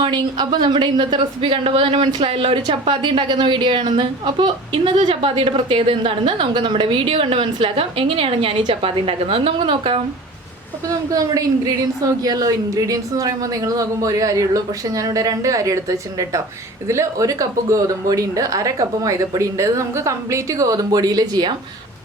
Morning. അപ്പോൾ നമ്മുടെ ഇന്നത്തെ റെസിപ്പി കണ്ടപ്പോൾ തന്നെ മനസ്സിലായല്ലോ ഒരു ചപ്പാത്തി ഉണ്ടാക്കുന്ന വീഡിയോ ആണെന്ന്. അപ്പോൾ ഇന്നത്തെ ചപ്പാത്തിയുടെ പ്രത്യേകത എന്താണെന്ന് നമുക്ക് നമ്മുടെ വീഡിയോ കണ്ട് മനസ്സിലാക്കാം. എങ്ങനെയാണ് ഞാൻ ഈ ചപ്പാത്തി ഉണ്ടാക്കുന്നത് നമുക്ക് നോക്കാം. അപ്പോൾ നമുക്ക് നമ്മുടെ ഇൻഗ്രീഡിയൻസ് നോക്കിയാലോ. ഇൻഗ്രീഡിയൻസ് എന്ന് പറയുമ്പോൾ നിങ്ങൾ നോക്കുമ്പോൾ ഒരു കാര്യമുള്ളൂ, പക്ഷേ ഞാനിവിടെ 2 കാര്യം എടുത്ത് വെച്ചിട്ടുണ്ട് കേട്ടോ. ഇതിൽ 1 കപ്പ് ഗോതമ്പ് പൊടി ഉണ്ട്, 1/2 കപ്പ് മൈദപ്പൊടി ഉണ്ട്. ഇത് നമുക്ക് കംപ്ലീറ്റ് ഗോതമ്പ് പൊടിയിൽ ചെയ്യാം.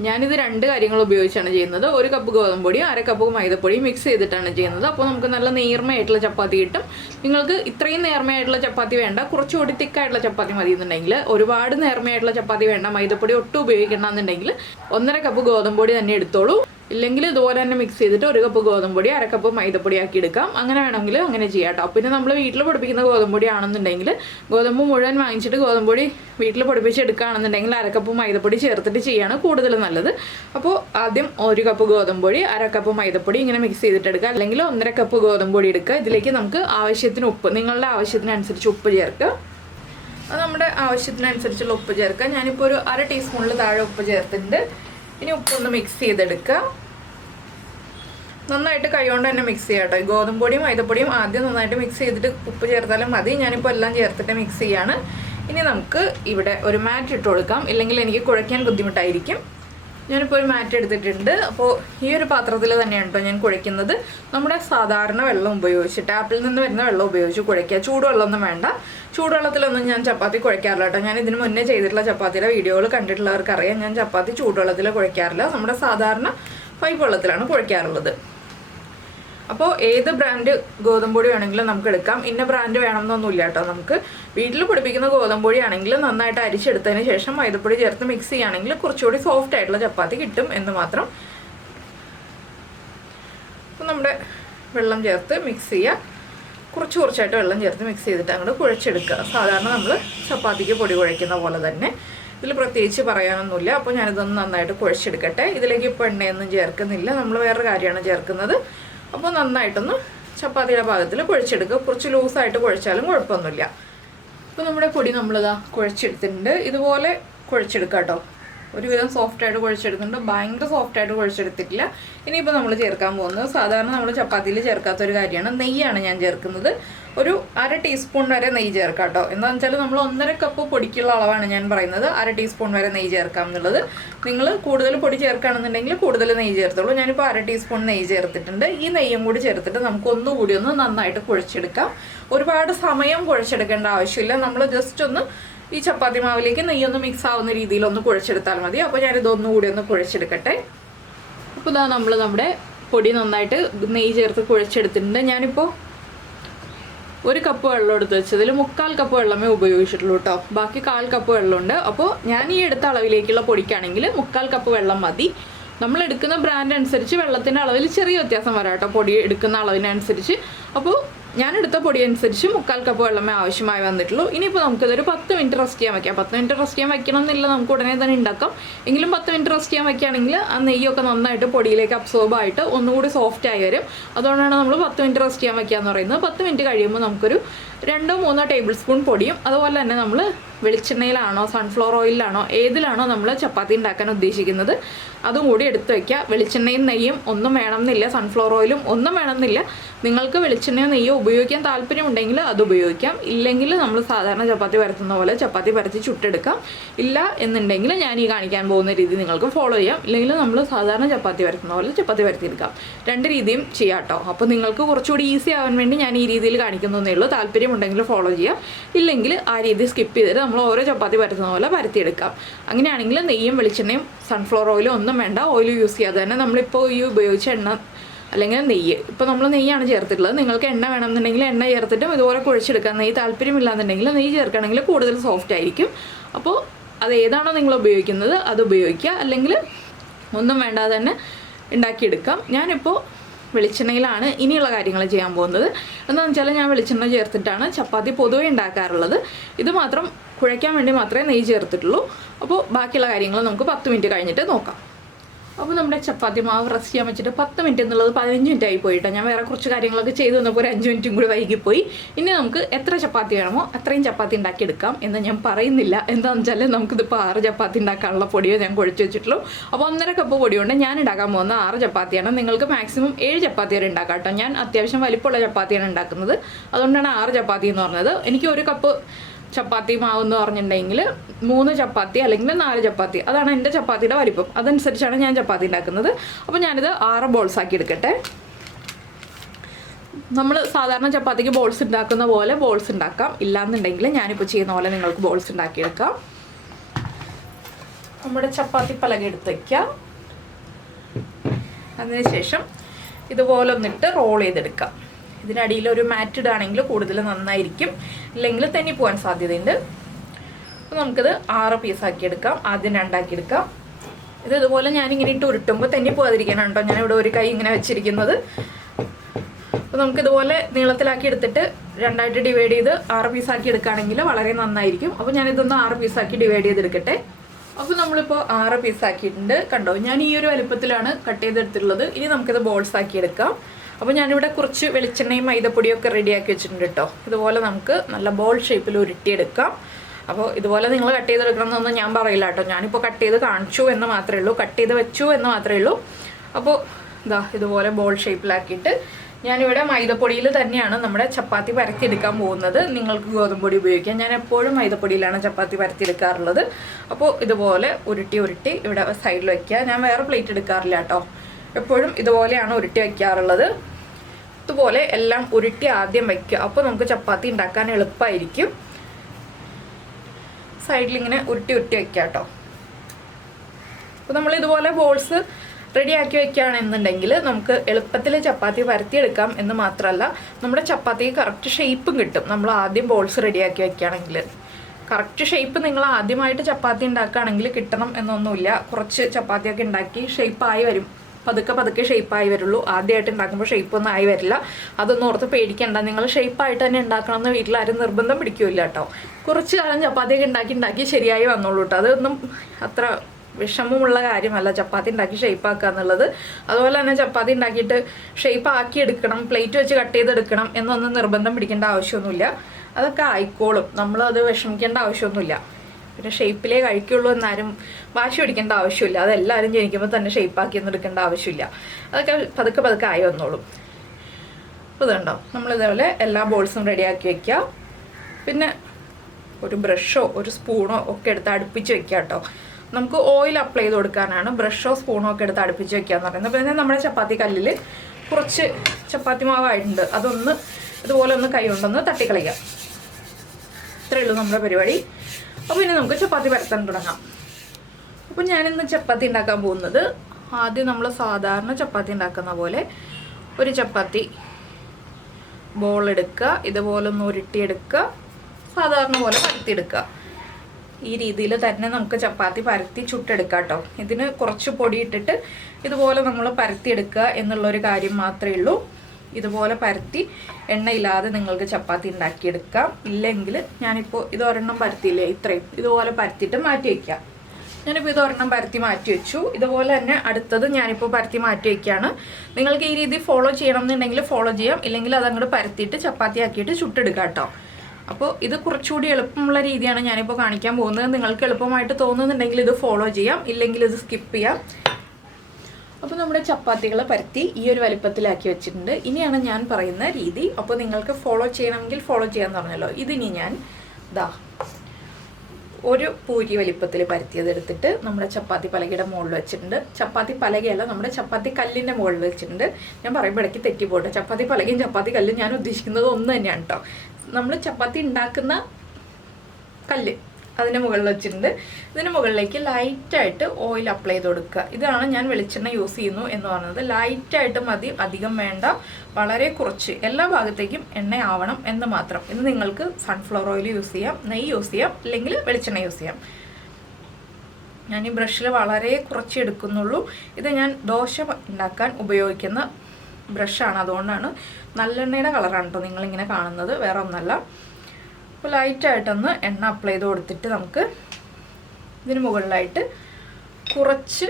ഞാനിത് 2 കാര്യങ്ങൾ ഉപയോഗിച്ചാണ് ചെയ്യുന്നത്. 1 കപ്പ് ഗോതമ്പ് പൊടിയും 1/2 കപ്പ് മൈദപ്പൊടിയും മിക്സ് ചെയ്തിട്ടാണ് ചെയ്യുന്നത്. അപ്പോൾ നമുക്ക് നല്ല നേർമയായിട്ടുള്ള ചപ്പാത്തി കിട്ടും. നിങ്ങൾക്ക് ഇത്രയും നേർമയായിട്ടുള്ള ചപ്പാത്തി വേണ്ട, കുറച്ചുകൂടി തിക്കായിട്ടുള്ള ചപ്പാത്തി മതി എന്നുണ്ടെങ്കിൽ, ഒരുപാട് നേർമയായിട്ടുള്ള ചപ്പാത്തി വേണ്ട, മൈദപ്പൊടി ഒട്ടും ഉപയോഗിക്കണമെന്നുണ്ടെങ്കിൽ 1/2 കപ്പ് ഗോതമ്പ് പൊടി തന്നെ എടുത്തോളൂ. ഇല്ലെങ്കിൽ ഇതുപോലെ തന്നെ മിക്സ് ചെയ്തിട്ട് 1 കപ്പ് ഗോതമ്പ് പൊടി 1/2 കപ്പ് മൈദപ്പൊടി ആക്കി എടുക്കാം. അങ്ങനെ വേണമെങ്കിൽ അങ്ങനെ ചെയ്യാം കേട്ടോ. പിന്നെ നമ്മൾ വീട്ടിൽ പൊടിപ്പിക്കുന്ന ഗോതമ്പ് പൊടി ആണെന്നുണ്ടെങ്കിൽ ഗോതമ്പ് മുഴുവൻ വാങ്ങിച്ചിട്ട് ഗോതമ്പ് പൊടി വീട്ടിൽ പൊടിപ്പിച്ച് എടുക്കുകയാണെന്നുണ്ടെങ്കിൽ 1/2 കപ്പ് മൈദപ്പൊടി ചേർത്തിട്ട് ചെയ്യാണ് കൂടുതൽ നല്ലത്. അപ്പോൾ ആദ്യം 1 കപ്പ് ഗോതമ്പ് പൊടി 1/2 കപ്പ് മൈദപ്പൊടി ഇങ്ങനെ മിക്സ് ചെയ്തിട്ട് എടുക്കുക. അല്ലെങ്കിൽ 1/2 കപ്പ് ഗോതമ്പ് പൊടി എടുക്കുക. ഇതിലേക്ക് നമുക്ക് ആവശ്യത്തിന് ഉപ്പ്, നിങ്ങളുടെ ആവശ്യത്തിനനുസരിച്ച് ഉപ്പ് ചേർക്കുക. അത് നമ്മുടെ ആവശ്യത്തിനനുസരിച്ചുള്ള ഉപ്പ് ചേർക്കുക. ഞാനിപ്പോൾ ഒരു 1/2 ടീസ്പൂണിൽ താഴെ ഉപ്പ് ചേർത്തിട്ടുണ്ട്. ഇനി ഉപ്പൊന്ന് മിക്സ് ചെയ്തെടുക്കുക. നന്നായിട്ട് കൈകൊണ്ട് തന്നെ മിക്സ് ചെയ്യാം കേട്ടോ. ഗോതമ്പ് പൊടിയും മൈദപ്പൊടിയും ആദ്യം നന്നായിട്ട് മിക്സ് ചെയ്തിട്ട് ഉപ്പ് ചേർത്താലും മതി. ഞാനിപ്പോൾ എല്ലാം ചേർത്തിട്ട് മിക്സ് ചെയ്യാണ്. ഇനി നമുക്ക് ഇവിടെ ഒരു മാറ്റ് ഇട്ട് കൊടുക്കാം, ഇല്ലെങ്കിൽ എനിക്ക് കുഴയ്ക്കാൻ ബുദ്ധിമുട്ടായിരിക്കും. ഞാനിപ്പോൾ ഒരു മാറ്റ് എടുത്തിട്ടുണ്ട്. അപ്പോൾ ഈ ഒരു പാത്രത്തിൽ തന്നെയാണ് കേട്ടോ ഞാൻ കുഴയ്ക്കുന്നത്. നമ്മുടെ സാധാരണ വെള്ളം ഉപയോഗിച്ച്, ടാപ്പിൽ നിന്ന് വരുന്ന വെള്ളം ഉപയോഗിച്ച് കുഴയ്ക്കുക. ചൂടുവെള്ളമൊന്നും വേണ്ട. ചൂടുവെള്ളത്തിലൊന്നും ഞാൻ ചപ്പാത്തി കുഴയ്ക്കാറില്ല കേട്ടോ. ഞാൻ ഇതിന് മുന്നേ ചെയ്തിട്ടുള്ള ചപ്പാത്തിയുടെ വീഡിയോകൾ കണ്ടിട്ടുള്ളവർക്ക് അറിയാം, ഞാൻ ചപ്പാത്തി ചൂടുവെള്ളത്തിൽ കുഴയ്ക്കാറില്ല. നമ്മുടെ സാധാരണ പൈപ്പ് വെള്ളത്തിലാണ് കുഴയ്ക്കാറുള്ളത്. അപ്പോൾ ഏത് ബ്രാൻഡ് ഗോതമ്പ് പൊടി വേണമെങ്കിലും നമുക്ക് എടുക്കാം. ഇന്ന ബ്രാൻഡ് വേണമെന്നൊന്നുമില്ല കേട്ടോ. നമുക്ക് വീട്ടിൽ പൊടിപ്പിക്കുന്ന ഗോതമ്പ് പൊടി ആണെങ്കിൽ നന്നായിട്ട് അരിച്ചെടുത്തതിന് ശേഷം മൈദപ്പൊടി ചേർത്ത് മിക്സ് ചെയ്യുകയാണെങ്കിൽ കുറച്ചുകൂടി സോഫ്റ്റ് ആയിട്ടുള്ള ചപ്പാത്തി കിട്ടും എന്ന് മാത്രം. അപ്പോൾ നമ്മുടെ വെള്ളം ചേർത്ത് മിക്സ് ചെയ്യുക. കുറച്ചായിട്ട് വെള്ളം ചേർത്ത് മിക്സ് ചെയ്തിട്ട് അങ്ങോട്ട് കുഴച്ചെടുക്കുക. സാധാരണ നമ്മൾ ചപ്പാത്തിക്ക് പൊടി കുഴയ്ക്കുന്ന പോലെ തന്നെ. ഇതിൽ പ്രത്യേകിച്ച് പറയാനൊന്നുമില്ല. അപ്പോൾ ഞാനിതൊന്ന് നന്നായിട്ട് കുഴച്ചെടുക്കട്ടെ. ഇതിലേക്ക് ഇപ്പോൾ എണ്ണയൊന്നും ചേർക്കുന്നില്ല, നമ്മൾ വേറൊരു കാര്യമാണ് ചേർക്കുന്നത്. അപ്പോൾ നന്നായിട്ടൊന്ന് ചപ്പാത്തിയുടെ ഭാഗത്തിൽ കുഴച്ചെടുക്കുക. കുറച്ച് ലൂസായിട്ട് കുഴച്ചാലും കുഴപ്പമൊന്നുമില്ല. ഇപ്പോൾ നമ്മുടെ പൊടി നമ്മളിതാ കുഴച്ചെടുത്തിട്ടുണ്ട്. ഇതുപോലെ കുഴച്ചെടുക്കുക കേട്ടോ. ഒരുവിധം സോഫ്റ്റായിട്ട് കുഴച്ചെടുക്കുന്നുണ്ട്, ഭയങ്കര സോഫ്റ്റായിട്ട് കുഴച്ചെടുത്തിട്ടില്ല. ഇനിയിപ്പോൾ നമ്മൾ ചേർക്കാൻ പോകുന്നത് സാധാരണ നമ്മൾ ചപ്പാത്തിയിൽ ചേർക്കാത്തൊരു കാര്യമാണ്, നെയ്യാണ് ഞാൻ ചേർക്കുന്നത്. ഒരു 1/2 ടീസ്പൂൺ വരെ നെയ്യ് ചേർക്കാം കേട്ടോ. എന്താണെന്ന് വെച്ചാൽ നമ്മൾ 1/2 കപ്പ് പൊടിക്കുള്ള അളവാണ് ഞാൻ പറയുന്നത്. 1/2 ടീസ്പൂൺ വരെ നെയ്യ് ചേർക്കാം എന്നുള്ളത്. നിങ്ങൾ കൂടുതൽ പൊടി ചേർക്കുകയാണെന്നുണ്ടെങ്കിൽ കൂടുതൽ നെയ്യ് ചേർത്തോളൂ. ഞാനിപ്പോൾ 1/2 ടീസ്പൂൺ നെയ്യ് ചേർത്തിട്ടുണ്ട്. ഈ നെയ്യും കൂടി ചേർത്തിട്ട് നമുക്ക് ഒന്നുകൂടി ഒന്ന് നന്നായിട്ട് കുഴച്ചെടുക്കാം. ഒരുപാട് സമയം കുഴച്ചെടുക്കേണ്ട ആവശ്യമില്ല. നമ്മൾ ജസ്റ്റ് ഒന്ന് ഈ ചപ്പാത്തി മാവിലേക്ക് നെയ്യൊന്ന് മിക്സ് ആവുന്ന രീതിയിൽ ഒന്ന് കുഴച്ചെടുത്താൽ മതി. അപ്പോൾ ഞാനിതൊന്നുകൂടി ഒന്ന് കുഴച്ചെടുക്കട്ടെ. അപ്പോൾ ഇതാ നമ്മൾ നമ്മുടെ പൊടി നന്നായിട്ട് നെയ്യ് ചേർത്ത് കുഴച്ചെടുത്തിട്ടുണ്ട്. ഞാനിപ്പോൾ 1 കപ്പ് വെള്ളം എടുത്ത് വെച്ചതിൽ 3/4 കപ്പ് വെള്ളമേ ഉപയോഗിച്ചിട്ടുള്ളൂ കേട്ടോ. ബാക്കി 1/4 കപ്പ് വെള്ളമുണ്ട്. അപ്പോൾ ഞാൻ ഈ എടുത്ത അളവിലേക്കുള്ള പൊടിക്കാണെങ്കിൽ 3/4 കപ്പ് വെള്ളം മതി. നമ്മൾ എടുക്കുന്ന ബ്രാൻഡ് അനുസരിച്ച് വെള്ളത്തിൻ്റെ അളവിൽ ചെറിയ വ്യത്യാസം വരാം കേട്ടോ, പൊടി എടുക്കുന്ന അളവിനനുസരിച്ച്. അപ്പോൾ ഞാൻ എടുത്ത പൊടി അനുസരിച്ച് 3/4 കപ്പ് വെള്ളമേ ആവശ്യമായി വന്നിട്ടുള്ളൂ. ഇനിയിപ്പോൾ നമുക്കിതൊരു 10 മിനിറ്റ് റെസ്റ്റ് ചെയ്യാൻ വയ്ക്കാം. 10 മിനിറ്റ് റെസ്റ്റ് ചെയ്യാൻ വയ്ക്കണം എന്നില്ല, നമുക്ക് ഉടനെ തന്നെ ഉണ്ടാക്കാം. എങ്കിലും 10 മിനിറ്റ് റെസ്റ്റ് ചെയ്യാൻ വയ്ക്കുകയാണെങ്കിൽ ആ നെയ്യൊക്കെ നന്നായിട്ട് പൊടിയിലേക്ക് അബ്സോർബ് ആയിട്ട് ഒന്നുകൂടി സോഫ്റ്റ് ആയി വരും. അതുകൊണ്ടാണ് നമ്മൾ 10 മിനിറ്റ് റെസ്റ്റ് ചെയ്യാൻ വയ്ക്കുക എന്ന് പറയുന്നത്. 10 മിനിറ്റ് കഴിയുമ്പോൾ നമുക്കൊരു 2-3 ടേബിൾ സ്പൂൺ പൊടിയും അതുപോലെ തന്നെ നമ്മൾ വെളിച്ചെണ്ണയിലാണോ സൺഫ്ലവർ ഓയിലാണോ ഏതിലാണോ നമ്മൾ ചപ്പാത്തി ഉണ്ടാക്കാൻ ഉദ്ദേശിക്കുന്നത് അതും കൂടി എടുത്ത് വയ്ക്കുക. വെളിച്ചെണ്ണയും നെയ്യും ഒന്നും വേണമെന്നില്ല, സൺഫ്ലവർ ഓയിലും ഒന്നും വേണമെന്നില്ല. നിങ്ങൾക്ക് വെളിച്ചെണ്ണയോ നെയ്യോ ഉപയോഗിക്കാൻ താല്പര്യമുണ്ടെങ്കിൽ അത് ഉപയോഗിക്കാം. ഇല്ലെങ്കിൽ നമ്മൾ സാധാരണ ചപ്പാത്തി പരത്തുന്ന പോലെ ചപ്പാത്തി പരത്തി ചുട്ടെടുക്കാം. ഇല്ല എന്നുണ്ടെങ്കിൽ ഞാൻ ഈ കാണിക്കാൻ പോകുന്ന രീതി നിങ്ങൾക്ക് ഫോളോ ചെയ്യാം. ഇല്ലെങ്കിൽ നമ്മൾ സാധാരണ ചപ്പാത്തി പരത്തുന്ന പോലെ ചപ്പാത്തി പരത്തിയെടുക്കാം. 2 രീതിയും ചെയ്യാം കേട്ടോ. അപ്പോൾ നിങ്ങൾക്ക് കുറച്ചുകൂടി ഈസി ആവാൻ വേണ്ടി ഞാൻ ഈ രീതിയിൽ കാണിക്കുന്നതേ ഉള്ളൂ. താല്പര്യമുണ്ടെങ്കിൽ ഫോളോ ചെയ്യാം, ഇല്ലെങ്കിൽ ആ രീതി സ്കിപ്പ് ചെയ്തിട്ട് നമ്മൾ ഓരോ ചപ്പാത്തി പരത്തുന്ന പോലെ പരത്തിയെടുക്കാം. അങ്ങനെയാണെങ്കിൽ നെയ്യും വെളിച്ചെണ്ണയും സൺഫ്ലവർ ഓയിലും ഒന്നും വേണ്ട, ഓയിൽ യൂസ് ചെയ്യാതെ തന്നെ നമ്മളിപ്പോൾ ഈ ഉപയോഗിച്ച എണ്ണ അല്ലെങ്കിൽ നെയ്യ്, ഇപ്പോൾ നമ്മൾ നെയ്യാണ് ചേർത്തിട്ടുള്ളത്. നിങ്ങൾക്ക് എണ്ണ വേണമെന്നുണ്ടെങ്കിൽ എണ്ണ ചേർത്തിട്ടും ഇതുപോലെ കുഴച്ചെടുക്കാം. നെയ്യ് താല്പര്യമില്ലാന്നുണ്ടെങ്കിൽ നെയ്യ് ചേർക്കുകയാണെങ്കിൽ കൂടുതൽ സോഫ്റ്റ് ആയിരിക്കും. അപ്പോൾ അത് ഏതാണോ നിങ്ങൾ ഉപയോഗിക്കുന്നത് അത് ഉപയോഗിക്കുക, അല്ലെങ്കിൽ ഒന്നും വേണ്ടാതെ തന്നെ ഉണ്ടാക്കിയെടുക്കാം. ഞാനിപ്പോൾ വെളിച്ചെണ്ണയിലാണ് ഇനിയുള്ള കാര്യങ്ങൾ ചെയ്യാൻ പോകുന്നത്. എന്താണെന്ന് വെച്ചാൽ ഞാൻ വെളിച്ചെണ്ണ ചേർത്തിട്ടാണ് ചപ്പാത്തി പൊതുവെ ഉണ്ടാക്കാറുള്ളത്. ഇത് മാത്രം കുഴയ്ക്കാൻ വേണ്ടി മാത്രമേ നെയ്യ് ചേർത്തിട്ടുള്ളൂ. അപ്പോൾ ബാക്കിയുള്ള കാര്യങ്ങൾ നമുക്ക് 10 മിനിറ്റ് കഴിഞ്ഞിട്ട് നോക്കാം. അപ്പോൾ നമ്മുടെ ചപ്പാത്തി മാവ് റെസ്റ്റ് ചെയ്യാൻ വെച്ചിട്ട് 10 മിനിറ്റ് എന്നുള്ളത് 15 മിനിറ്റ് ആയി പോയിട്ടോ. ഞാൻ വേറെ കുറച്ച് കാര്യങ്ങളൊക്കെ ചെയ്തു വന്നപ്പോൾ ഒരു 5 മിനിറ്റും കൂടി വൈകിപ്പോയി. ഇനി നമുക്ക് എത്ര ചപ്പാത്തി വേണമോ അത്രയും ചപ്പാത്തി ഉണ്ടാക്കിയെടുക്കാം എന്ന് ഞാൻ പറയുന്നില്ല. എന്താണെന്ന് വെച്ചാൽ നമുക്കിതിപ്പോൾ 6 ചപ്പാത്തി ഉണ്ടാക്കാനുള്ള പൊടിയോ ഞാൻ കുഴച്ച് വെച്ചിട്ടുള്ളൂ. അപ്പോൾ 1.5 കപ്പ് പൊടി കൊണ്ട് ഞാൻ ഉണ്ടാക്കാൻ പോകുന്ന 6 ചപ്പാത്തിയാണ്. നിങ്ങൾക്ക് മാക്സിമം 7 ചപ്പാത്തി വരെ ഉണ്ടാക്കാം കേട്ടോ. ഞാൻ അത്യാവശ്യം വലിപ്പമുള്ള ചപ്പാത്തിയാണ് ഉണ്ടാക്കുന്നത്, അതുകൊണ്ടാണ് 6 ചപ്പാത്തി എന്ന് പറഞ്ഞത്. എനിക്ക് 1 കപ്പ് ചപ്പാത്തി മാവ് എന്ന് പറഞ്ഞിട്ടുണ്ടെങ്കിൽ 3 ചപ്പാത്തി അല്ലെങ്കിൽ 4 ചപ്പാത്തി, അതാണ് എൻ്റെ ചപ്പാത്തിയുടെ വലിപ്പം. അതനുസരിച്ചാണ് ഞാൻ ചപ്പാത്തി ഉണ്ടാക്കുന്നത്. അപ്പോൾ ഞാനിത് 6 ബോൾസ് ആക്കി എടുക്കട്ടെ. നമ്മൾ സാധാരണ ചപ്പാത്തിക്ക് ബോൾസ് ഉണ്ടാക്കുന്ന പോലെ ബോൾസ് ഉണ്ടാക്കാം. ഇല്ലാന്നുണ്ടെങ്കിൽ ഞാനിപ്പോൾ ചെയ്യുന്ന പോലെ നിങ്ങൾക്ക് ബോൾസ് ഉണ്ടാക്കിയെടുക്കാം. നമ്മുടെ ചപ്പാത്തി പലക എടുത്ത് വയ്ക്കാം. അതിനുശേഷം ഇതുപോലെ ഒന്നിട്ട് റോൾ ചെയ്തെടുക്കാം. ഇതിനടിയിൽ ഒരു മാറ്റ് ഇടുകയാണെങ്കിൽ കൂടുതൽ നന്നായിരിക്കും, ഇല്ലെങ്കിൽ തെന്നി പോകാൻ സാധ്യതയുണ്ട്. അപ്പോൾ നമുക്കിത് 6 പീസാക്കി എടുക്കാം. ആദ്യം 2 ആക്കി എടുക്കാം. ഇതുപോലെ ഞാനിങ്ങനെ ഇട്ട് ഉരുട്ടുമ്പോൾ തെന്നി പോകാതിരിക്കാനാണ് കേട്ടോ ഞാനിവിടെ ഒരു കൈ ഇങ്ങനെ വെച്ചിരിക്കുന്നത്. അപ്പോൾ നമുക്കിതുപോലെ നീളത്തിലാക്കി എടുത്തിട്ട് 2 ആയിട്ട് ഡിവൈഡ് ചെയ്ത് 6 പീസാക്കി എടുക്കുകയാണെങ്കിൽ വളരെ നന്നായിരിക്കും. അപ്പോൾ ഞാനിതൊന്ന് 6 പീസാക്കി ഡിവൈഡ് ചെയ്തെടുക്കട്ടെ. അപ്പോൾ നമ്മളിപ്പോൾ 6 പീസാക്കിയിട്ടുണ്ട്. കണ്ടോ, ഞാൻ ഈ ഒരു വലുപ്പത്തിലാണ് കട്ട് ചെയ്തെടുത്തിട്ടുള്ളത്. ഇനി നമുക്കിത് ബോൾസ് ആക്കി എടുക്കാം. അപ്പോൾ ഞാനിവിടെ കുറച്ച് വെളിച്ചെണ്ണയും മൈദപ്പൊടിയൊക്കെ റെഡിയാക്കി വെച്ചിട്ടുണ്ട് കേട്ടോ. ഇതുപോലെ നമുക്ക് നല്ല ബോൾ ഷേപ്പിൽ ഉരുട്ടിയെടുക്കാം. അപ്പോൾ ഇതുപോലെ നിങ്ങൾ കട്ട് ചെയ്തെടുക്കണം എന്നൊന്നും ഞാൻ പറയില്ല കേട്ടോ. ഞാനിപ്പോൾ കട്ട് ചെയ്ത് കാണിച്ചു എന്ന് മാത്രമേ ഉള്ളൂ, കട്ട് ചെയ്ത് വെച്ചു എന്ന് മാത്രമേ ഉള്ളൂ. അപ്പോൾ ഇതാ ഇതുപോലെ ബോൾ ഷേപ്പിലാക്കിയിട്ട് ഞാനിവിടെ മൈദപ്പൊടിയിൽ തന്നെയാണ് നമ്മുടെ ചപ്പാത്തി പരത്തിയെടുക്കാൻ പോകുന്നത്. നിങ്ങൾക്ക് ഗോതമ്പൊടി ഉപയോഗിക്കാം. ഞാൻ എപ്പോഴും മൈദപ്പൊടിയിലാണ് ചപ്പാത്തി പരത്തിയെടുക്കാറുള്ളത്. അപ്പോൾ ഇതുപോലെ ഉരുട്ടി ഇവിടെ സൈഡിൽ വയ്ക്കുക. ഞാൻ വേറെ പ്ലേറ്റ് എടുക്കാറില്ല കേട്ടോ, എപ്പോഴും ഇതുപോലെയാണ് ഉരുട്ടി വയ്ക്കാറുള്ളത്. ഇതുപോലെ എല്ലാം ഉരുട്ടി ആദ്യം വയ്ക്കുക. അപ്പോൾ നമുക്ക് ചപ്പാത്തി ഉണ്ടാക്കാൻ എളുപ്പമായിരിക്കും. സൈഡിലിങ്ങനെ ഉരുട്ടി വയ്ക്കുക കേട്ടോ. അപ്പോൾ നമ്മൾ ഇതുപോലെ ബോൾസ് റെഡിയാക്കി വയ്ക്കുകയാണെന്നുണ്ടെങ്കിൽ നമുക്ക് എളുപ്പത്തിൽ ചപ്പാത്തി പരത്തിയെടുക്കാം എന്ന് മാത്രമല്ല നമ്മുടെ ചപ്പാത്തിക്ക് കറക്റ്റ് ഷേപ്പും കിട്ടും. നമ്മൾ ആദ്യം ബോൾസ് റെഡിയാക്കി വയ്ക്കുകയാണെങ്കിൽ കറക്റ്റ് ഷേപ്പ് നിങ്ങൾ ആദ്യമായിട്ട് ചപ്പാത്തി ഉണ്ടാക്കുകയാണെങ്കിൽ കിട്ടണം എന്നൊന്നുമില്ല. കുറച്ച് ചപ്പാത്തിയൊക്കെ ഉണ്ടാക്കി ഷേപ്പായി വരും, പതുക്കെ ഷേപ്പായി വരുള്ളൂ. ആദ്യമായിട്ട് ഉണ്ടാക്കുമ്പോൾ ഷേപ്പൊന്നും ആയി വരില്ല. അതൊന്നും ഓർത്ത് പേടിക്കണ്ട. നിങ്ങൾ ഷേപ്പായിട്ട് തന്നെ ഉണ്ടാക്കണമെന്ന് വീട്ടിലാരും നിർബന്ധം പിടിക്കില്ല കേട്ടോ. കുറച്ച് കാലം ചപ്പാത്തിയൊക്കെ ഉണ്ടാക്കി ശരിയായി വന്നോളൂ കേട്ടോ. അതൊന്നും അത്ര വിഷമമുള്ള കാര്യമല്ല ചപ്പാത്തി ഉണ്ടാക്കി ഷേപ്പാക്കുക എന്നുള്ളത്. അതുപോലെ തന്നെ ചപ്പാത്തി ഉണ്ടാക്കിയിട്ട് ഷേപ്പ് ആക്കി എടുക്കണം, പ്ലേറ്റ് വെച്ച് കട്ട് ചെയ്തെടുക്കണം എന്നൊന്നും നിർബന്ധം പിടിക്കേണ്ട ആവശ്യമൊന്നുമില്ല. അതൊക്കെ ആയിക്കോളും, നമ്മളത് വിഷമിക്കേണ്ട ആവശ്യമൊന്നുമില്ല. പിന്നെ ഷേപ്പിലേ കഴിക്കുള്ളൂ എന്നാരും വാശി പിടിക്കേണ്ട ആവശ്യമില്ല. അതെല്ലാവരും ജനിക്കുമ്പോൾ തന്നെ ഷേപ്പാക്കിയൊന്നും എടുക്കേണ്ട ആവശ്യമില്ല. അതൊക്കെ പതുക്കെ ആയി വന്നോളും. അപ്പോൾ ഇതുണ്ടോ, നമ്മളിതേപോലെ എല്ലാ ബോൾസും റെഡിയാക്കി വയ്ക്കുക. പിന്നെ ഒരു ബ്രഷോ ഒരു സ്പൂണോ ഒക്കെ എടുത്ത് അടുപ്പിച്ച് വെക്കുക കേട്ടോ. നമുക്ക് ഓയിൽ അപ്ലൈ ചെയ്ത് കൊടുക്കാനാണ് ബ്രഷോ സ്പൂണോ ഒക്കെ എടുത്ത് അടുപ്പിച്ച് വെക്കുക എന്ന് പറയുന്നത്. പിന്നെ നമ്മുടെ ചപ്പാത്തി കല്ലിൽ കുറച്ച് ചപ്പാത്തി മാവായിട്ടുണ്ട്, അതൊന്ന് ഇതുപോലെ ഒന്ന് കൈ കൊണ്ടൊന്ന് തട്ടിക്കളയുക. ഇത്രയേ ഉള്ളൂ നമ്മുടെ പരിപാടി. അപ്പോൾ ഇനി നമുക്ക് ചപ്പാത്തി പരത്താൻ തുടങ്ങാം. അപ്പോൾ ഞാനിന്ന് ചപ്പാത്തി ഉണ്ടാക്കാൻ പോകുന്നത് ആദ്യം നമ്മൾ സാധാരണ ചപ്പാത്തി ഉണ്ടാക്കുന്ന പോലെ ഒരു ചപ്പാത്തി ബോൾ എടുക്കുക, ഇതുപോലെ ഒന്ന് ഉരുട്ടിയെടുക്കുക, സാധാരണ പോലെ പരത്തിയെടുക്കുക. ഈ രീതിയിൽ തന്നെ നമുക്ക് ചപ്പാത്തി പരത്തി ചുട്ടെടുക്കാം കേട്ടോ. ഇതിന് കുറച്ച് പൊടി ഇട്ടിട്ട് ഇതുപോലെ നമ്മൾ പരത്തിയെടുക്കുക എന്നുള്ളൊരു കാര്യം മാത്രമേ ഉള്ളൂ. ഇതുപോലെ പരത്തി എണ്ണയില്ലാതെ നിങ്ങൾക്ക് ചപ്പാത്തി ഉണ്ടാക്കിയെടുക്കാം. ഇല്ലെങ്കിൽ ഞാനിപ്പോൾ ഇതൊരെണ്ണം പരത്തിയില്ലേ, ഇത്രയും ഇതുപോലെ പരത്തിയിട്ട് മാറ്റി വയ്ക്കാം. ഞാനിപ്പോൾ ഇതൊരെണ്ണം പരത്തി മാറ്റി വെച്ചു. ഇതുപോലെ തന്നെ അടുത്തത് ഞാനിപ്പോൾ പരത്തി മാറ്റി വയ്ക്കുകയാണ്. നിങ്ങൾക്ക് ഈ രീതി ഫോളോ ചെയ്യണം എന്നുണ്ടെങ്കിൽ ഫോളോ ചെയ്യാം, ഇല്ലെങ്കിൽ അതങ്ങോട്ട് പരത്തിയിട്ട് ചപ്പാത്തി ആക്കിയിട്ട് ചുട്ടെടുക്കാം കേട്ടോ. അപ്പോൾ ഇത് കുറച്ചുകൂടി എളുപ്പമുള്ള രീതിയാണ് ഞാനിപ്പോൾ കാണിക്കാൻ പോകുന്നത്. നിങ്ങൾക്ക് എളുപ്പമായിട്ട് തോന്നുന്നുണ്ടെങ്കിൽ ഇത് ഫോളോ ചെയ്യാം, ഇല്ലെങ്കിൽ ഇത് സ്കിപ്പ് ചെയ്യാം. അപ്പോൾ നമ്മുടെ ചപ്പാത്തികൾ പരത്തി ഈ ഒരു വലിപ്പത്തിലാക്കി വെച്ചിട്ടുണ്ട്. ഇനിയാണ് ഞാൻ പറയുന്ന രീതി. അപ്പോൾ നിങ്ങൾക്ക് ഫോളോ ചെയ്യണമെങ്കിൽ ഫോളോ ചെയ്യാമെന്ന് പറഞ്ഞല്ലോ. ഇതിനി ഞാൻ ഒരു പൂരി വലിപ്പത്തിൽ പരത്തിയതെടുത്തിട്ട് നമ്മുടെ ചപ്പാത്തി പലകയുടെ മുകളിൽ വെച്ചിട്ടുണ്ട്. ചപ്പാത്തി പലകയല്ല, നമ്മുടെ ചപ്പാത്തി കല്ലിൻ്റെ മുകളിൽ വെച്ചിട്ടുണ്ട്. ഞാൻ പറയുമ്പോൾ ഇടയ്ക്ക് തെറ്റിപ്പോട്ടെ, ചപ്പാത്തി പലകയും ചപ്പാത്തി കല്ലും ഞാൻ ഉദ്ദേശിക്കുന്നത് ഒന്ന് തന്നെയാണ് കേട്ടോ. നമ്മൾ ചപ്പാത്തി ഉണ്ടാക്കുന്ന കല്ല് അതിൻ്റെ മുകളിൽ വെച്ചിട്ടുണ്ട്. ഇതിന് മുകളിലേക്ക് ലൈറ്റായിട്ട് ഓയിൽ അപ്ലൈ ചെയ്ത് കൊടുക്കുക. ഇതാണ് ഞാൻ വെളിച്ചെണ്ണ യൂസ് ചെയ്യുന്നു എന്ന് പറയുന്നത്. ലൈറ്റായിട്ട് മതി, അധികം വേണ്ട, വളരെ കുറച്ച്. എല്ലാ ഭാഗത്തേക്കും എണ്ണ ആവണം എന്ന് മാത്രം. ഇത് നിങ്ങൾക്ക് സൺഫ്ലവർ ഓയിൽ യൂസ് ചെയ്യാം, നെയ്യ് യൂസ് ചെയ്യാം, അല്ലെങ്കിൽ വെളിച്ചെണ്ണ യൂസ് ചെയ്യാം. ഞാൻ ഈ ബ്രഷിൽ വളരെ കുറച്ച് എടുക്കുന്നുള്ളൂ. ഇത് ഞാൻ ദോശ ഉണ്ടാക്കാൻ ഉപയോഗിക്കുന്ന ബ്രഷാണ്, അതുകൊണ്ടാണ് നല്ലെണ്ണയുടെ കളറാണ് കേട്ടോ നിങ്ങളിങ്ങനെ കാണുന്നത്, വേറെ ഒന്നല്ല. അപ്പോൾ ലൈറ്റായിട്ടൊന്ന് എണ്ണ അപ്ലൈ ചെയ്ത് കൊടുത്തിട്ട് നമുക്ക് ഇതിന് മുകളിലായിട്ട് കുറച്ച്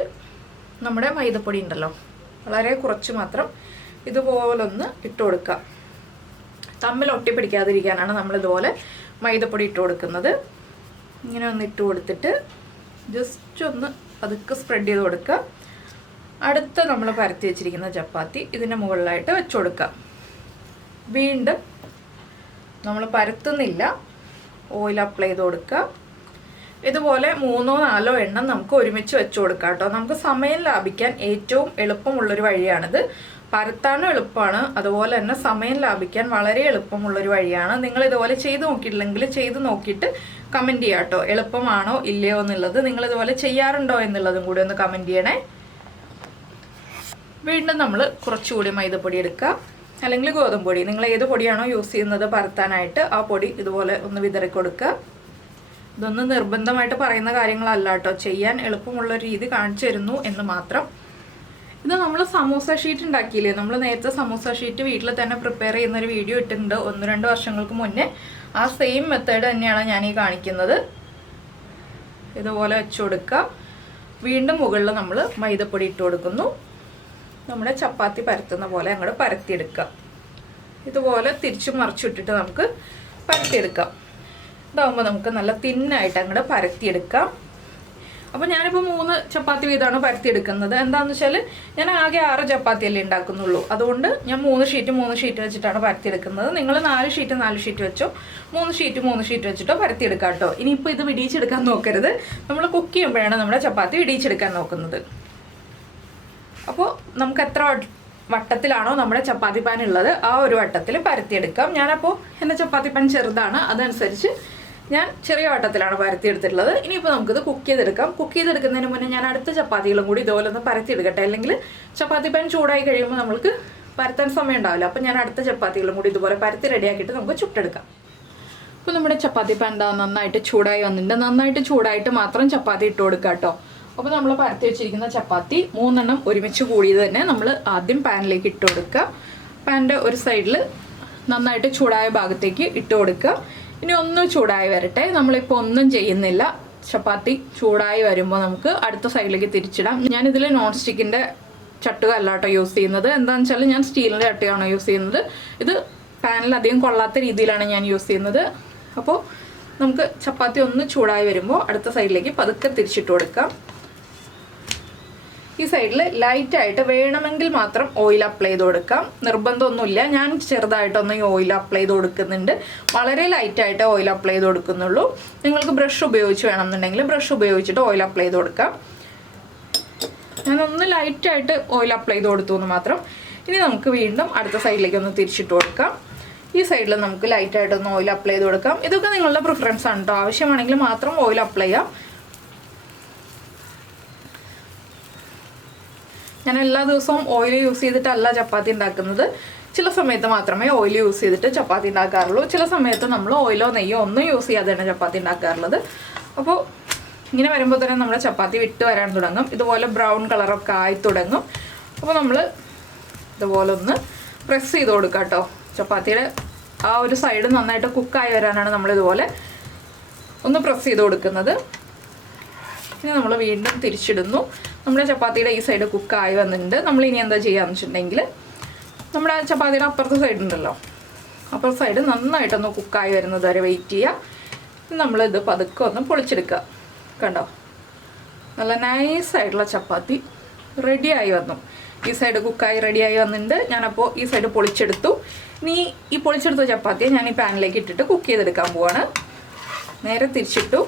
നമ്മുടെ മൈദപ്പൊടി ഉണ്ടല്ലോ, വളരെ കുറച്ച് മാത്രം ഇതുപോലൊന്ന് ഇട്ട് കൊടുക്കുക. തമ്മിൽ ഒട്ടിപ്പിടിക്കാതിരിക്കാനാണ് നമ്മളിതുപോലെ മൈദപ്പൊടി ഇട്ട് കൊടുക്കുന്നത്. ഇങ്ങനെ ഒന്ന് ഇട്ട് കൊടുത്തിട്ട് ജസ്റ്റ് ഒന്ന് പതുക്കെ സ്പ്രെഡ് ചെയ്ത് കൊടുക്കുക. അടുത്ത നമ്മൾ പരത്തി വെച്ചിരിക്കുന്ന ചപ്പാത്തി ഇതിൻ്റെ മുകളിലായിട്ട് വെച്ച് കൊടുക്കുക. വീണ്ടും നമ്മൾ പരത്തുന്നില്ല, ഓയിൽ അപ്ലൈ ചെയ്ത് കൊടുക്കുക. ഇതുപോലെ 3-4 എണ്ണം നമുക്ക് ഒരുമിച്ച് വെച്ച് കൊടുക്കാം കേട്ടോ. നമുക്ക് സമയം ലാഭിക്കാൻ ഏറ്റവും എളുപ്പമുള്ളൊരു വഴിയാണിത്. പരത്താനും എളുപ്പമാണ്, അതുപോലെ തന്നെ സമയം ലാഭിക്കാൻ വളരെ എളുപ്പമുള്ളൊരു വഴിയാണ്. നിങ്ങൾ ഇതുപോലെ ചെയ്ത് നോക്കിയിട്ടില്ലെങ്കിൽ ചെയ്ത് നോക്കിയിട്ട് കമൻറ്റ് ചെയ്യാം കേട്ടോ, എളുപ്പമാണോ ഇല്ലയോ എന്നുള്ളത്. നിങ്ങൾ ഇതുപോലെ ചെയ്യാറുണ്ടോ എന്നുള്ളതും കൂടി ഒന്ന് കമൻറ്റ് ചെയ്യണേ. വീണ്ടും നമ്മൾ കുറച്ചുകൂടി മൈദപ്പൊടി എടുക്കുക, അല്ലെങ്കിൽ ഗോതമ്പ് പൊടി, നിങ്ങൾ ഏത് പൊടിയാണോ യൂസ് ചെയ്യുന്നത് പരത്താനായിട്ട് ആ പൊടി ഇതുപോലെ ഒന്ന് വിതറി കൊടുക്കുക. ഇതൊന്നും നിർബന്ധമായിട്ട് പറയുന്ന കാര്യങ്ങളല്ല കേട്ടോ, ചെയ്യാൻ എളുപ്പമുള്ള രീതി കാണിച്ചു തരുന്നു എന്ന് മാത്രം. ഇത് നമ്മൾ സമൂസ ഷീറ്റ് ഉണ്ടാക്കിയില്ലേ, നമ്മൾ നേരത്തെ സമൂസ ഷീറ്റ് വീട്ടിൽ തന്നെ പ്രിപ്പയർ ചെയ്യുന്നൊരു വീഡിയോ ഇട്ടിട്ടുണ്ട് 1-2 വർഷങ്ങൾക്ക് മുന്നേ. ആ സെയിം മെത്തേഡ് തന്നെയാണ് ഞാൻ ഈ കാണിക്കുന്നത്. ഇതുപോലെ വെച്ച് കൊടുക്കുക. വീണ്ടും മുകളിൽ നമ്മൾ മൈദപ്പൊടി ഇട്ട് കൊടുക്കുന്നു. നമ്മുടെ ചപ്പാത്തി പരത്തുന്ന പോലെ അങ്ങോട്ട് പരത്തിയെടുക്കുക. ഇതുപോലെ തിരിച്ചു മറിച്ചിട്ടിട്ട് നമുക്ക് പരത്തിയെടുക്കാം. ഇതാകുമ്പോൾ നമുക്ക് നല്ല തിന്നായിട്ട് അങ്ങോട്ട് പരത്തിയെടുക്കാം. അപ്പോൾ ഞാനിപ്പോൾ 3 ചപ്പാത്തി വീതമാണ് പരത്തിയെടുക്കുന്നത്. എന്താണെന്ന് വെച്ചാൽ ഞാൻ ആകെ 6 ചപ്പാത്തിയല്ലേ ഉണ്ടാക്കുന്നുള്ളൂ. അതുകൊണ്ട് ഞാൻ 3 ഷീറ്റ് വെച്ചിട്ടാണ് പരത്തിയെടുക്കുന്നത്. നിങ്ങൾ 4 ഷീറ്റ് വെച്ചോ, 3 ഷീറ്റ് വെച്ചിട്ടോ പരത്തിയെടുക്കാം കേട്ടോ. ഇനിയിപ്പോൾ ഇത് വിടിയിച്ചെടുക്കാൻ നോക്കരുത്. നമ്മൾ കുക്ക് ചെയ്യുമ്പോഴാണ് നമ്മുടെ ചപ്പാത്തി വിടിയിച്ചെടുക്കാൻ നോക്കുന്നത്. അപ്പോൾ നമുക്ക് എത്ര വട്ടത്തിലാണോ നമ്മുടെ ചപ്പാത്തി പാൻ ഉള്ളത് ആ ഒരു വട്ടത്തിൽ പരത്തിയെടുക്കാം. ഞാനപ്പോൾ എൻ്റെ ചപ്പാത്തി പാൻ ചെറുതാണ്, അതനുസരിച്ച് ഞാൻ ചെറിയ വട്ടത്തിലാണ് പരത്തിയെടുത്തിട്ടുള്ളത്. ഇനിയിപ്പോൾ നമുക്കിത് കുക്ക് ചെയ്തെടുക്കാം. കുക്ക് ചെയ്തെടുക്കുന്നതിന് മുന്നേ ഞാൻ അടുത്ത ചപ്പാത്തികളും കൂടി ഇതുപോലെ ഒന്ന് പരത്തിയെടുക്കട്ടെ, അല്ലെങ്കിൽ ചപ്പാത്തി പാൻ ചൂടായി കഴിയുമ്പോൾ നമുക്ക് പരത്താൻ സമയം ഉണ്ടാവില്ല. അപ്പോൾ ഞാൻ അടുത്ത ചപ്പാത്തികളും കൂടി ഇതുപോലെ പരത്തി റെഡിയാക്കിയിട്ട് നമുക്ക് ചുട്ടെടുക്കാം. അപ്പോൾ നമ്മുടെ ചപ്പാത്തി പാൻ നന്നായിട്ട് ചൂടായി വന്നിട്ടുണ്ട്. നന്നായിട്ട് ചൂടായിട്ട് മാത്രം ചപ്പാത്തി ഇട്ട് കൊടുക്കുക കേട്ടോ. അപ്പോൾ നമ്മൾ പരത്തി വെച്ചിരിക്കുന്ന ചപ്പാത്തി 3 എണ്ണം ഒരുമിച്ച് കൂടിയത് തന്നെ നമ്മൾ ആദ്യം പാനിലേക്ക് ഇട്ട് കൊടുക്കുക. പാനിൻ്റെ ഒരു സൈഡിൽ നന്നായിട്ട് ചൂടായ ഭാഗത്തേക്ക് ഇട്ട് കൊടുക്കുക. ഇനി ഒന്ന് ചൂടായി വരട്ടെ. നമ്മളിപ്പോൾ ഒന്നും ചെയ്യുന്നില്ല. ചപ്പാത്തി ചൂടായി വരുമ്പോൾ നമുക്ക് അടുത്ത സൈഡിലേക്ക് തിരിച്ചിടാം. ഞാനിതിൽ നോൺ സ്റ്റിക്കിൻ്റെ ചട്ടുക അല്ല കേട്ടോ യൂസ് ചെയ്യുന്നത്. എന്താണെന്ന് വെച്ചാൽ ഞാൻ സ്റ്റീലിൻ്റെ ചട്ടുകയാണ് യൂസ് ചെയ്യുന്നത്. ഇത് പാനിൽ അധികം കൊള്ളാത്ത രീതിയിലാണ് ഞാൻ യൂസ് ചെയ്യുന്നത്. അപ്പോൾ നമുക്ക് ചപ്പാത്തി ഒന്ന് ചൂടായി വരുമ്പോൾ അടുത്ത സൈഡിലേക്ക് പതുക്കെ തിരിച്ചിട്ട് കൊടുക്കാം. ഈ സൈഡിൽ ലൈറ്റായിട്ട് വേണമെങ്കിൽ മാത്രം ഓയിൽ അപ്ലൈ ചെയ്ത് കൊടുക്കാം. നിർബന്ധമൊന്നുമില്ല. ഞാൻ ചെറുതായിട്ടൊന്ന് ഈ ഓയിൽ അപ്ലൈ ചെയ്ത് കൊടുക്കുന്നുണ്ട്. വളരെ ലൈറ്റായിട്ട് ഓയിൽ അപ്ലൈ ചെയ്ത് കൊടുക്കുന്നുള്ളൂ. നിങ്ങൾക്ക് ബ്രഷ് ഉപയോഗിച്ച് വേണമെന്നുണ്ടെങ്കിൽ ബ്രഷ് ഉപയോഗിച്ചിട്ട് ഓയിൽ അപ്ലൈ ചെയ്ത് കൊടുക്കാം. ഞാനൊന്ന് ലൈറ്റായിട്ട് ഓയിൽ അപ്ലൈ ചെയ്ത് കൊടുത്തു എന്ന് മാത്രം. ഇനി നമുക്ക് വീണ്ടും അടുത്ത സൈഡിലേക്ക് ഒന്ന് തിരിച്ചിട്ട് കൊടുക്കാം. ഈ സൈഡിൽ നമുക്ക് ലൈറ്റായിട്ടൊന്ന് ഓയിൽ അപ്ലൈ ചെയ്ത് കൊടുക്കാം. ഇതൊക്കെ നിങ്ങളുടെ പ്രിഫറൻസ് ആണ് കേട്ടോ. ആവശ്യമാണെങ്കിൽ മാത്രം ഓയിൽ അപ്ലൈ ചെയ്യാം. ഞാൻ എല്ലാ ദിവസവും ഓയിൽ യൂസ് ചെയ്തിട്ടല്ല ചപ്പാത്തി ഉണ്ടാക്കുന്നത്. ചില സമയത്ത് മാത്രമേ ഓയിൽ യൂസ് ചെയ്തിട്ട് ചപ്പാത്തി ഉണ്ടാക്കാറുള്ളൂ. ചില സമയത്ത് നമ്മൾ ഓയിലോ നെയ്യോ ഒന്നും യൂസ് ചെയ്യാതെയാണ് ചപ്പാത്തി ഉണ്ടാക്കാറുള്ളത്. അപ്പോൾ ഇങ്ങനെ വരുമ്പോൾ തന്നെ നമ്മുടെ ചപ്പാത്തി വിട്ട് വരാൻ തുടങ്ങും. ഇതുപോലെ ബ്രൗൺ കളറൊക്കെ ആയി തുടങ്ങും. അപ്പോൾ നമ്മൾ ഇതുപോലെ ഒന്ന് പ്രസ് ചെയ്ത് കൊടുക്കാം കേട്ടോ. ചപ്പാത്തിയുടെ ആ ഒരു സൈഡ് നന്നായിട്ട് കുക്കായി വരാനാണ് നമ്മളിതുപോലെ ഒന്ന് പ്രസ് ചെയ്ത് കൊടുക്കുന്നത്. ഇനി നമ്മൾ വീണ്ടും തിരിച്ചിടുന്നു. നമ്മുടെ ചപ്പാത്തിയുടെ ഈ സൈഡ് കുക്കായി വന്നിട്ടുണ്ട്. നമ്മളിനി എന്താ ചെയ്യാന്ന് വെച്ചിട്ടുണ്ടെങ്കിൽ നമ്മുടെ ചപ്പാത്തിയുടെ അപ്പുറത്തെ സൈഡ് ഉണ്ടല്ലോ, അപ്പുറത്തെ സൈഡ് നന്നായിട്ടൊന്ന് കുക്കായി വരുന്നത് വരെ വെയിറ്റ് ചെയ്യുക. നമ്മളിത് പതുക്കെ ഒന്ന് പൊളിച്ചെടുക്കുക. കണ്ടോ, നല്ല നൈസായിട്ടുള്ള ചപ്പാത്തി റെഡിയായി വന്നു. ഈ സൈഡ് കുക്കായി റെഡിയായി വന്നിട്ടുണ്ട്. ഞാനപ്പോൾ ഈ സൈഡ് പൊളിച്ചെടുത്തു. ഇനി ഈ പൊളിച്ചെടുത്ത ചപ്പാത്തിയെ ഞാൻ ഈ പാനിലേക്ക് ഇട്ടിട്ട് കുക്ക് ചെയ്തെടുക്കാൻ പോവാണ്. നേരെ തിരിച്ചിട്ടു.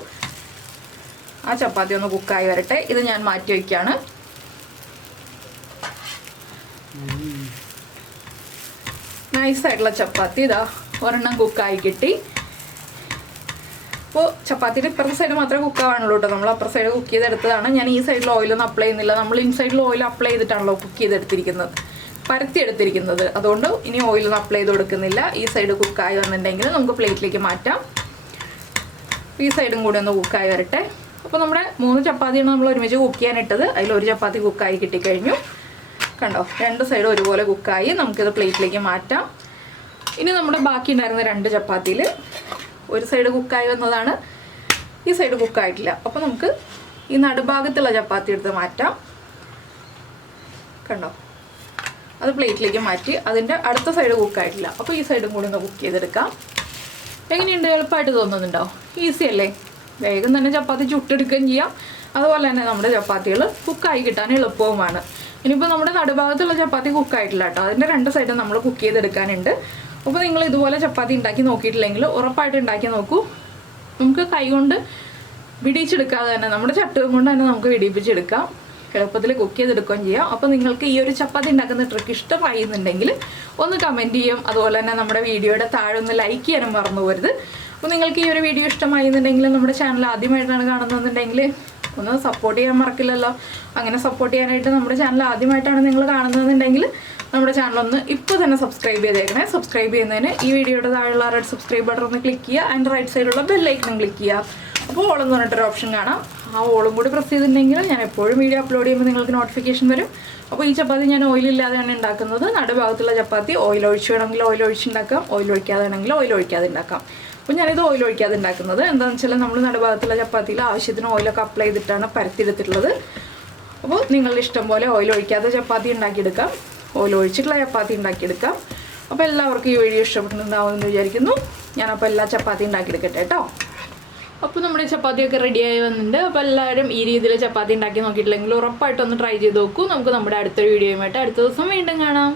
ആ ചപ്പാത്തി ഒന്ന് കുക്കായി വരട്ടെ. ഇത് ഞാൻ മാറ്റി വയ്ക്കുകയാണ്. നൈസായിട്ടുള്ള ചപ്പാത്തി ഇതാ ഒരെണ്ണം കുക്കായി കിട്ടി. അപ്പോൾ ചപ്പാത്തിയുടെ ഇപ്പുറത്തെ സൈഡ് മാത്രമേ കുക്കാവാണുള്ളൂ കേട്ടോ. നമ്മൾ അപ്പുറത്തെ സൈഡ് കുക്ക് ചെയ്തെടുത്തതാണ്. ഞാൻ ഈ സൈഡിൽ ഓയിലൊന്നും അപ്ലൈ ചെയ്യുന്നില്ല. നമ്മൾ ഇൻസൈഡിൽ ഓയിൽ അപ്ലൈ ചെയ്തിട്ടാണല്ലോ കുക്ക് ചെയ്തെടുത്തിരിക്കുന്നത്, പരത്തിയെടുത്തിരിക്കുന്നത്. അതുകൊണ്ട് ഇനി ഓയിലൊന്നും അപ്ലൈ ചെയ്ത് കൊടുക്കുന്നില്ല. ഈ സൈഡ് കുക്കായി വന്നിട്ടുണ്ടെങ്കിൽ നമുക്ക് പ്ലേറ്റിലേക്ക് മാറ്റാം. ഈ സൈഡും കൂടി ഒന്ന് കുക്കായി വരട്ടെ. അപ്പോൾ നമ്മുടെ 3 ചപ്പാത്തിയാണ് നമ്മൾ ഒരുമിച്ച് കുക്ക് ചെയ്യാനിട്ടത്. അതിലൊരു ചപ്പാത്തി കുക്കായി കിട്ടിക്കഴിഞ്ഞു. കണ്ടോ, 2 സൈഡും ഒരുപോലെ കുക്കായി. നമുക്കിത് പ്ലേറ്റിലേക്ക് മാറ്റാം. ഇനി നമ്മുടെ ബാക്കി ഉണ്ടായിരുന്ന 2 ചപ്പാത്തിയിൽ ഒരു സൈഡ് കുക്കായി വന്നതാണ്, ഈ സൈഡ് കുക്കായിട്ടില്ല. അപ്പോൾ നമുക്ക് ഈ നടുഭാഗത്തുള്ള ചപ്പാത്തി എടുത്ത് മാറ്റാം. കണ്ടോ, അത് പ്ലേറ്റിലേക്ക് മാറ്റി. അതിൻ്റെ അടുത്ത സൈഡ് കുക്കായിട്ടില്ല, അപ്പോൾ ഈ സൈഡും കൂടി ഒന്ന് കുക്ക് ചെയ്തെടുക്കാം. എങ്ങനെയുണ്ട്? എളുപ്പമായിട്ട് തോന്നുന്നുണ്ടോ? ഈസി അല്ലേ? വേഗം തന്നെ ചപ്പാത്തി ചുട്ടെടുക്കുകയും ചെയ്യാം. അതുപോലെ തന്നെ നമ്മുടെ ചപ്പാത്തികൾ കുക്കായി കിട്ടാൻ എളുപ്പവുമാണ്. ഇനിയിപ്പോൾ നമ്മുടെ നടുഭാഗത്തുള്ള ചപ്പാത്തി കുക്കായിട്ടില്ല കേട്ടോ, അതിൻ്റെ രണ്ട് സൈഡും നമ്മൾ കുക്ക് ചെയ്തെടുക്കാനുണ്ട്. അപ്പോൾ നിങ്ങൾ ഇതുപോലെ ചപ്പാത്തി ഉണ്ടാക്കി നോക്കിയിട്ടില്ലെങ്കിൽ ഉറപ്പായിട്ട് ഉണ്ടാക്കി നോക്കൂ. നമുക്ക് കൈ കൊണ്ട് വിടിയിച്ചെടുക്കാതെ തന്നെ നമ്മുടെ ചട്ടുകം കൊണ്ട് തന്നെ നമുക്ക് വിടിയിപ്പിച്ചെടുക്കാം. എളുപ്പത്തിൽ കുക്ക് ചെയ്തെടുക്കുകയും ചെയ്യാം. അപ്പോൾ നിങ്ങൾക്ക് ഈ ഒരു ചപ്പാത്തി ഉണ്ടാക്കുന്ന ട്രിക്ക് ഇഷ്ടമായിരുന്നുണ്ടെങ്കിൽ ഒന്ന് കമൻറ്റ് ചെയ്യും. അതുപോലെ തന്നെ നമ്മുടെ വീഡിയോയുടെ താഴെ ഒന്ന് ലൈക്ക് ചെയ്യാനും മറന്നു പോകരുത്. അപ്പോൾ നിങ്ങൾക്ക് ഈ ഒരു വീഡിയോ ഇഷ്ടമായിരുന്നുണ്ടെങ്കിൽ നമ്മുടെ ചാനൽ ആദ്യമായിട്ടാണ് കാണുന്നതെന്നുണ്ടെങ്കിൽ ഒന്ന് സപ്പോർട്ട് ചെയ്യാൻ മറക്കില്ലല്ലോ. അങ്ങനെ സപ്പോർട്ട് ചെയ്യാനായിട്ട് നമ്മുടെ ചാനൽ ആദ്യമായിട്ടാണ് നിങ്ങൾ കാണുന്നതെന്നുണ്ടെങ്കിൽ നമ്മുടെ ചാനലൊന്ന് ഇപ്പോൾ തന്നെ സബ്സ്ക്രൈബ് ചെയ്തേക്കണേ. സബ്സ്ക്രൈബ് ചെയ്യുന്നതിന് ഈ വീഡിയോയുടെ താഴെയുള്ള റെഡ് സബ്സ്ക്രൈബ് ബട്ടൺ ഒന്ന് ക്ലിക്ക് ചെയ്യുക. ആൻഡ് റൈറ്റ് സൈഡിലുള്ള ബെല്ലൈക്കണും ക്ലിക്ക് ചെയ്യുക. അപ്പോൾ ഓളെന്ന് പറഞ്ഞിട്ടൊരു ഓപ്ഷൻ കാണാം. ആ ഓളും കൂടി പ്രസ് ചെയ്തിട്ടുണ്ടെങ്കിൽ ഞാൻ എപ്പോഴും വീഡിയോ അപ്ലോഡ് ചെയ്യുമ്പോൾ നിങ്ങൾക്ക് നോട്ടിഫിക്കേഷൻ വരും. അപ്പോൾ ഈ ചപ്പാത്തി ഞാൻ ഓയിലില്ലാതെയാണ് ഉണ്ടാക്കുന്നത്. നടുഭാഗത്തുള്ള ചപ്പാത്തി ഓയിൽ ഒഴിച്ച് വേണമെങ്കിൽ ഓയിൽ ഒഴിച്ചുണ്ടാക്കാം, ഓയിൽ ഒഴിക്കാതെ വേണമെങ്കിൽ ഓയിൽ ഒഴിക്കാതെ ഉണ്ടാക്കാം. അപ്പോൾ ഞാനിത് ഓയിൽ ഒഴിക്കാതെ ഉണ്ടാക്കുന്നത് എന്താണെന്ന് വെച്ചാൽ നമ്മൾ നടുഭാഗത്തുള്ള ചപ്പാത്തിയിൽ ആവശ്യത്തിന് ഓയിലൊക്കെ അപ്ലൈ ചെയ്തിട്ടാണ് പരത്തിയെടുത്തിട്ടുള്ളത്. അപ്പോൾ നിങ്ങളുടെ ഇഷ്ടം പോലെ ഓയിൽ ഒഴിക്കാതെ ചപ്പാത്തി ഉണ്ടാക്കിയെടുക്കാം, ഓയിൽ ഒഴിച്ചിട്ടുള്ള ചപ്പാത്തി ഉണ്ടാക്കിയെടുക്കാം. അപ്പോൾ എല്ലാവർക്കും ഈ വീഡിയോ ഇഷ്ടപ്പെട്ടിട്ടുണ്ടാവുമെന്ന് വിചാരിക്കുന്നു. ഞാനപ്പോൾ എല്ലാ ചപ്പാത്തി ഉണ്ടാക്കിയെടുക്കട്ടെ കേട്ടോ. അപ്പോൾ നമ്മുടെ ചപ്പാത്തിയൊക്കെ റെഡിയായി വന്നിട്ടുണ്ട്. അപ്പോൾ എല്ലാവരും ഈ രീതിയിൽ ചപ്പാത്തി ഉണ്ടാക്കി നോക്കിയിട്ടില്ലെങ്കിൽ ഉറപ്പായിട്ടൊന്ന് ട്രൈ ചെയ്ത് നോക്കൂ. നമുക്ക് നമ്മുടെ അടുത്തൊരു വീഡിയോയുമായിട്ട് അടുത്ത ദിവസം വീണ്ടും കാണാം.